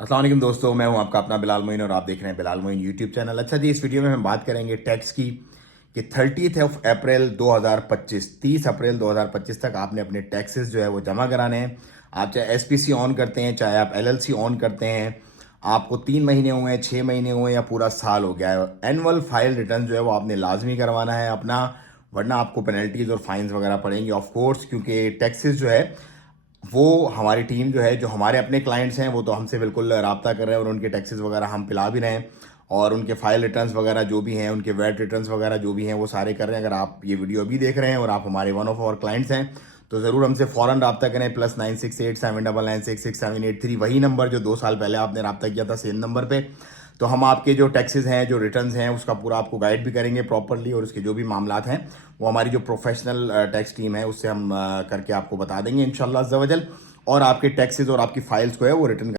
अस्सलाम वालेकुम दोस्तों, मैं हूं आपका अपना बिलाल मोइन और आप देख रहे हैं बिलाल मोइन यूट्यूब चैनल। अच्छा जी, इस वीडियो में हम बात करेंगे टैक्स की कि 30 अप्रैल 2025 30 अप्रैल 2025 तक आपने अपने टैक्सेस जो है वो जमा कराने हैं। आप चाहे एसपीसी ऑन करते हैं, चाहे आप एलएलसी ऑन करते हैं, आपको 3 महीने हुए हैं, 6 महीने हुए या पूरा साल हो गया है, एनुअल फाइल रिटर्न जो है वो आपने लाजमी करवाना है अपना, वरना आपको पेनल्टीज और फाइन्स वगैरह पड़ेंगी ऑफ कोर्स। क्योंकि टैक्सेस जो है वो हमारी टीम जो है, जो हमारे अपने क्लाइंट्स हैं, वो तो हमसे बिल्कुल राब्ता कर रहे हैं और उनके टैक्सेस वगैरह हम पिला भी रहे हैं और उनके फाइल रिटर्न्स वगैरह जो भी हैं, उनके वैट रिटर्न्स वगैरह जो भी हैं वो सारे कर रहे हैं। अगर आप ये वीडियो अभी देख रहे हैं और आप हमारे वन ऑफ आवर क्लाइंट्स हैं तो ज़रूर हमसे फ़ौरन रब्ता करें। +9687996783 वही नंबर जो 2 साल पहले आपने रब्ता किया था, सेम नंबर पे। तो हम आपके जो टैक्सेस हैं, जो रिटर्न्स हैं, उसका पूरा आपको गाइड भी करेंगे प्रॉपरली और उसके जो भी मामलात हैं वो हमारी जो प्रोफेशनल टैक्स टीम है उससे हम करके आपको बता देंगे इंशाल्लाह अज़्ज़ा वजल। और आपके टैक्सेस और आपकी फाइल्स को है वो रिटर्न